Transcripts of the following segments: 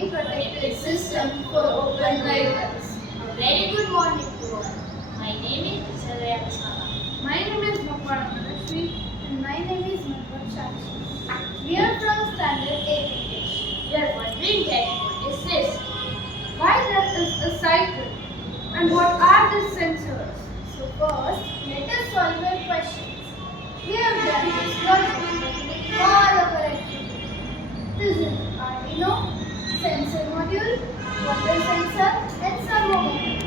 rain protected system for open vehicles. A very good morning to all. My name is Vidyalaya. My name is Shri and my name is Sheth. We are from Standard 8 English. We are wondering that what is this? Why there is a cycle and what are the sensors? So first, let us solve our questions. We have done this project with all of our activities. This is Arduino, sensor module, water sensor and servo module.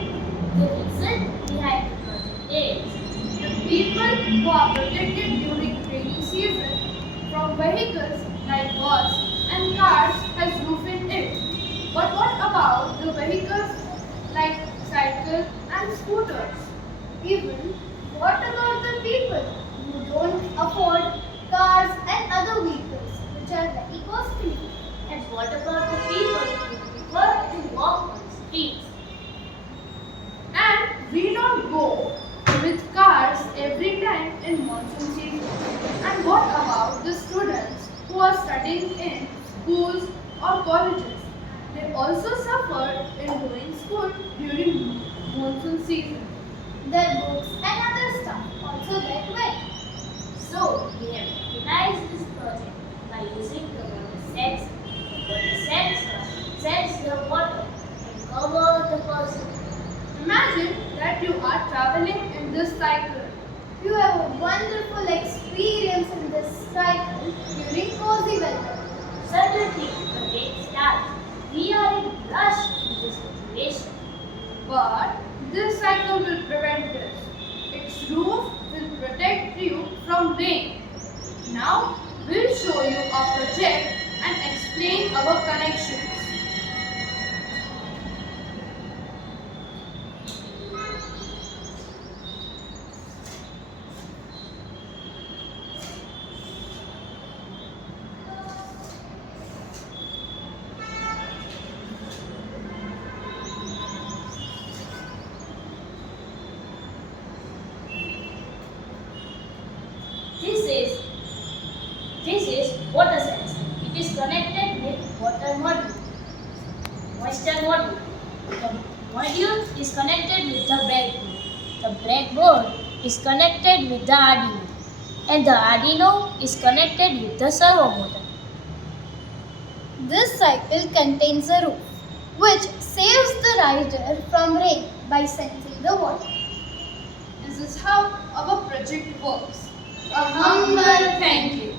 The reason behind the project is The people who are protected during rainy season from vehicles like bus and cars has roof in it. But what about the vehicles like cycle and scooters? Even what about the people who don't afford cars and other vehicles which are very costly? and what about the people who prefer to walk on streets? And we don't go with cars every time in monsoon season. And what about the students who are studying in schools or colleges? They also suffer in doing school during monsoon season. Their books and other stuff also get wet. So we have recognized this project by using the water sensor. The water sensor sends the water and cover the person. Imagine that you are traveling in this cycle. You have a wonderful experience in this cycle during cozy weather. Suddenly the rain starts. We are in rush in this situation. But this cycle will prevent this. Its roof will protect you from rain. Now we'll show you our project and explain our connections. This is water sensor. It is connected with water module, moisture module. The module is connected with the breadboard. The breadboard is connected with the Arduino, and the Arduino is connected with the servo motor. This cycle contains a roof which saves the rider from rain by sensing the water. This is how our project works. A humble thank you.